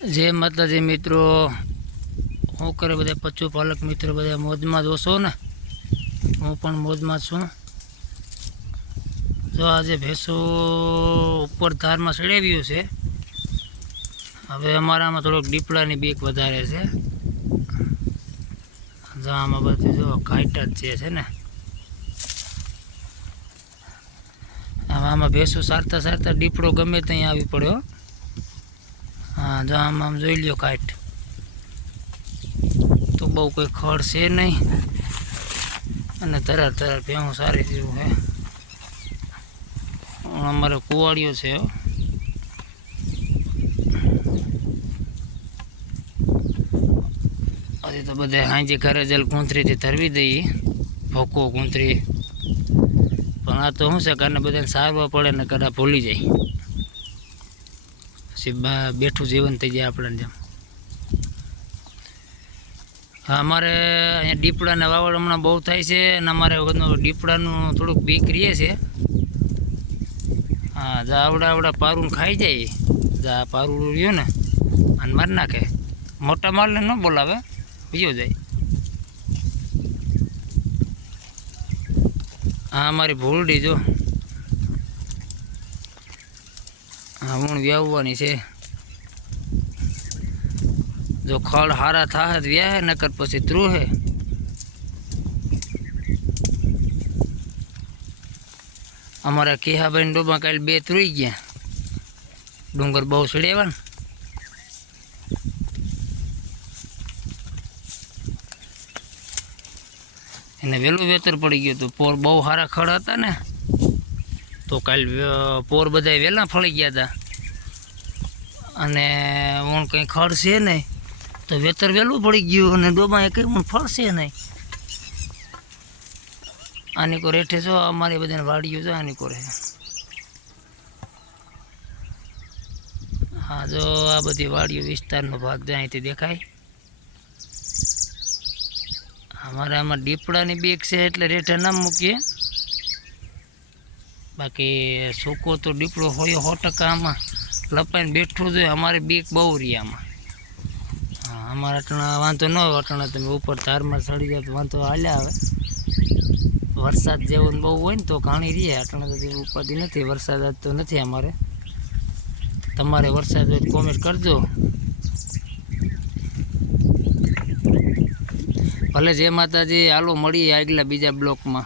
जय माताजी मित्रों, हूँ करे बधा पशुपालक मित्रों बधा मौज में जोशो ने। हूँ पण मौज में छूँ। जो आज भैंसो ऊपर धार में चढ़ाव्यु छे। हवे अमारा में थोड़ोक दीपड़ानी बीक वधारे छे। जो आमां बधी जो घाटा ज छे ने, आमां भैंसो सारता सारता दीपड़ो गमे त्यां आवी पड्यो। हाँ, जो आम जोई ल्यो काट तो बहु कोई खड़ से नहीं अने तरार तरार भेहूं सारी जेवुं है। अमारे कुवाड़ियो छे। अभी तो बधे हांजे घरे जल कूंतरी थी धरवी दई भोको कूंतरी, पण आ तो शुं छे घरने बधाने सारवा पड़े ने कदा भूली जाय પછી બેઠું જીવન થઈ જાય આપણને જેમ। અમારે અહીંયા દીપડાના વાવડ હમણાં બહુ થાય છે અને અમારે દીપડાનું થોડુંક બીક રહે છે। હા, જા આવડા આવડા પારું ખાઈ જાય, જા પારું રહ્યું ને અને મારી નાખે। મોટા માલને ન બોલાવે, બીજો જાય। હા, અમારી ભૂલડી જો हूँ व्यावनी है। जो खड़ हारा था व्या है नकर पछी त्रू है। अमरा केहाबेन डोबा काल बे त्रुई गया, डूंगर बहु चढ़ेवा ने वेलू वेतर पड़ी गयो। तो पोर बहु हारा खड़ था ने तो काल पोर बधाय वेला फળી ગયા હતા અને હું કંઈ ખડશે નહીં તો વેતર વેલું પડી ગયું અને ડોબા કંઈ હું ફળશે નહીં। આની કો રેઠે જો અમારી બધાને વાડીઓ જો આની કોરે। હા, જો આ બધી વાડીઓ વિસ્તારનો ભાગ જ અહીંથી દેખાય। અમારે આમાં દીપડાની બીક છે એટલે રેઠે ના મૂકીએ, बाकी सूको तो दीपड़ो हो 100% आमा लपाईने बैठू जो अमारी बीक बहु रही आमा। हाँ, अमारा अटना वांधो न हो, अटना तमे ऊपर तार में चढ़ी जाए तो वांधो हाल्या आवे। वरसाद जेवो बहु होय ने तो घणी रही। अटना तो जेवी उपाधी नथी, वरसाद आज तो नथी अमारे। तमारे वरसाद होय तो कमेंट करजो। भले जय माताजी, हालो मळीए आगला बीजा ब्लॉक में।